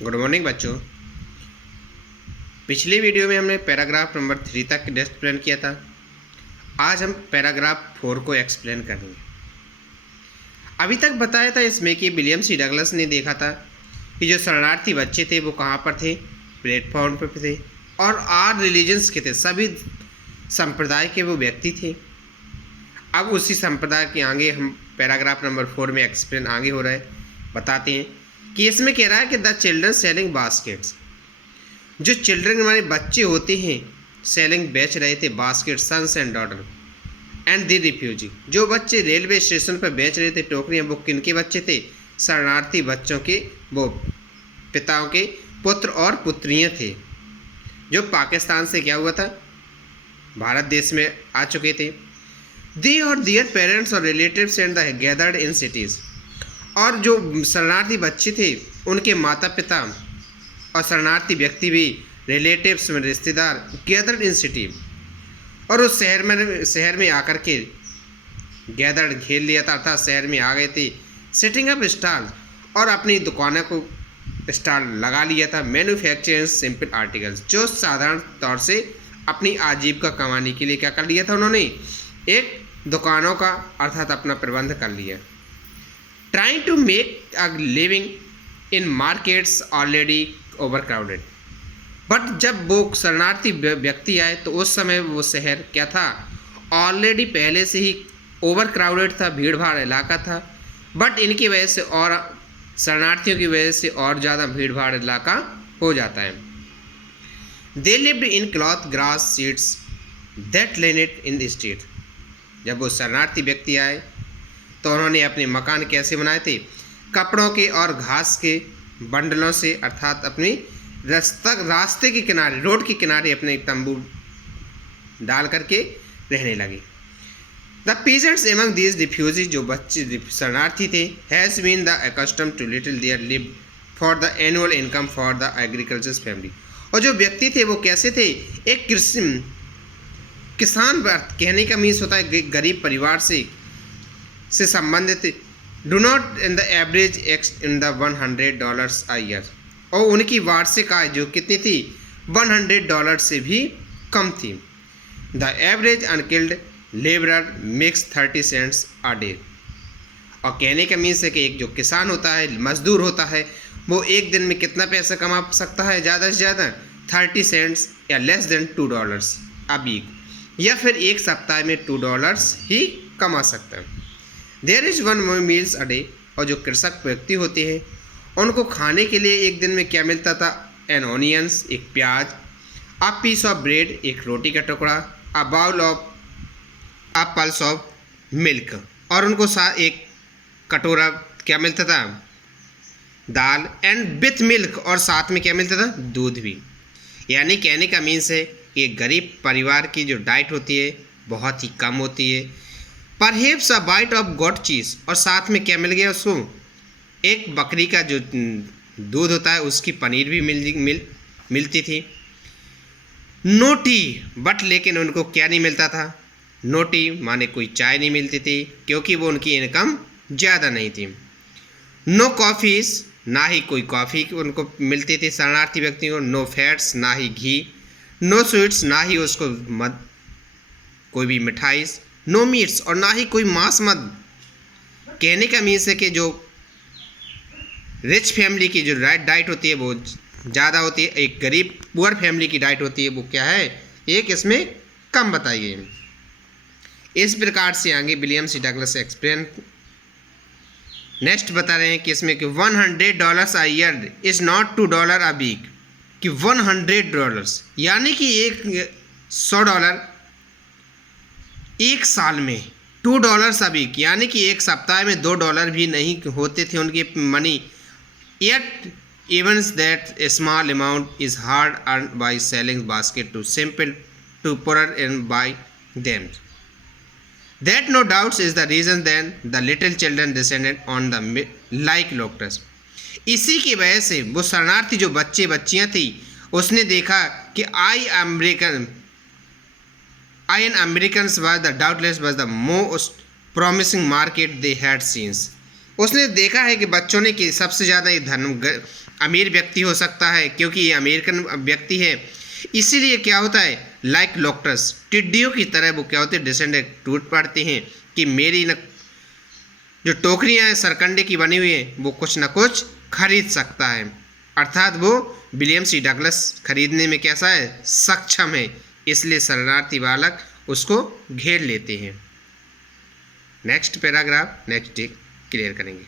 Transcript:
Good morning बच्चों। पिछली video में हमने पैराग्राफ नंबर 3 तक एक्सप्लेन किया था। आज हम पैराग्राफ 4 को एक्सप्लेन करेंगे। अभी तक बताया था इसमें कि विलियम सी डगलस ने देखा था कि जो शरणार्थी बच्चे थे वो कहाँ पर थे, प्लेटफॉर्म पर थे, और 8 रिलीजन्स के थे, सभी संप्रदाय के वो व्यक्ति थे। अब उसी संप्रदाय के आगे हम पैराग्राफ नंबर 4 में एक्सप्लेन आगे हो रहा है, बताते हैं कि इसमें कह रहा है कि द चिल्ड्रन सेलिंग बास्केट्स, जो चिल्ड्रन हमारे बच्चे होते हैं सेलिंग बेच रहे थे basket, sons and daughter and the refugee, जो बच्चे रेलवे स्टेशन पर बेच रहे थे टोकरियाँ, वो किनके बच्चे थे? शरणार्थी बच्चों के, वो पिताओं के पुत्र और पुत्रियाँ थे जो पाकिस्तान से क्या हुआ था, भारत देश में आ चुके थे। दे और दियर पेरेंट्स और relatives and the gathered in cities, और जो शरणार्थी बच्चे थे उनके माता पिता और शरणार्थी व्यक्ति भी, रिलेटिव्स में रिश्तेदार, गैदर्ड इन सिटी, और उस शहर में आकर के गैदर्ड घेर लिया था, अर्थात शहर में आ गए थे। सेटिंग अप स्टॉल, और अपनी दुकानों को स्टॉल लगा लिया था। मैन्युफैक्चरिंग सिंपल आर्टिकल्स, जो साधारण तौर से अपनी आजीविका कमाने के लिए क्या कर लिया था उन्होंने, एक दुकानों का अर्थात अपना प्रबंध कर लिया। Trying to make a living in markets already overcrowded, but जब वो शरणार्थी व्यक्ति आए तो उस समय वो शहर क्या था, ऑलरेडी पहले से ही ओवर क्राउडेड था, भीड़ भाड़ इलाका था, बट इनकी वजह से और शरणार्थियों की वजह से और ज़्यादा भीड़ भाड़ इलाका हो जाता है। They lived in cloth grass seeds that lined in the street, जब वो शरणार्थी व्यक्ति आए तो उन्होंने अपने मकान कैसे बनाए थे, कपड़ों के और घास के बंडलों से, अर्थात अपनी रास्ते के किनारे, रोड के किनारे अपने तंबू डाल करके रहने लगे। The peasants among these refugee, जो बच्चे शरणार्थी थे, has been the accustom to little there live for the annual income for the agriculture family, और जो व्यक्ति थे वो कैसे थे, एक किसान, कहने का मीन्स होता है गरीब परिवार से संबंधित, do not in the average x in the $100 a year, और उनकी वार्षिक आय जो कितनी थी, $100 से भी कम थी। The average unskilled labourer makes 30 cents a day, और कहने का मीन्स है कि एक जो किसान होता है, मजदूर होता है, वो एक दिन में कितना पैसा कमा सकता है, ज़्यादा से ज़्यादा 30 cents या लेस देन $2 a week, या फिर एक सप्ताह में $2 ही कमा सकता है। There is 1 meals a day, और जो कृषक व्यक्ति होते हैं उनको खाने के लिए एक दिन में क्या मिलता था, एन ऑनियंस, एक प्याज, अ पीस ऑफ ब्रेड, एक रोटी का टुकड़ा, a bowl of a pulse of milk, और उनको एक कटोरा क्या मिलता था, दाल, एंड विथ मिल्क, और साथ में क्या मिलता था, दूध भी। यानी कहने का मीन्स है कि एक गरीब परिवार की जो डाइट होती है बहुत ही कम होती है। Perhaps a bite of goat cheese, और साथ में क्या मिल गया उसको, एक बकरी का जो दूध होता है उसकी पनीर भी मिलती थी। नो टी, बट लेकिन उनको क्या नहीं मिलता था, नो टी माने कोई चाय नहीं मिलती थी, क्योंकि वो उनकी इनकम ज़्यादा नहीं थी। नो कॉफ़ीज़, ना ही कोई कॉफ़ी उनको मिलती थी शरणार्थी व्यक्ति को। नो फैट्स, ना ही घी। नो स्वीट्स, ना ही उसको कोई भी मिठाई। नो मीट्स, और ना ही कोई मांस मद। कहने का मीन्स है कि जो रिच फैमिली की जो डाइट होती है वो ज़्यादा होती है, एक गरीब पुअर फैमिली की डाइट होती है वो क्या है, एक इसमें कम बताई गई। इस प्रकार से आगे William C Douglas explain next बता रहे हैं कि इसमें कि $100 a year is not $2 a week, कि $100 यानी कि $100 एक साल में, $2 a week यानी कि एक सप्ताह में $2 भी नहीं होते थे उनके money. Yet even that a small amount is hard earned by selling basket to simple to poorer and by them. That no doubts is the reason then the little children descended on the like locusts. इसी की वजह से वो शरणार्थी जो बच्चियाँ थी उसने देखा कि Americans was the doubtless was the most promising market they had seen. उसने देखा है कि बच्चों ने कि सबसे ज़्यादा ये अमीर व्यक्ति हो सकता है क्योंकि ये अमेरिकन व्यक्ति है, इसीलिए क्या होता है लाइक लोक्टस, टिड्डियों की तरह वो क्या होते हैं डिसेंडेंट टूट पड़ते हैं कि मेरी न जो टोकरियाँ हैं सरकंडे की बनी हुई हैं वो कुछ ना कुछ खरीद सकता है, अर्थात वो विलियम सी डगलस खरीदने में कैसा है सक्षम है, इसलिए शरणार्थी बालक उसको घेर लेते हैं। Next paragraph next day clear करेंगे।